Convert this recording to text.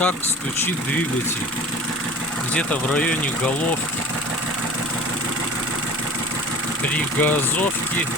как стучит двигатель. Где-то в районе головки. При газовке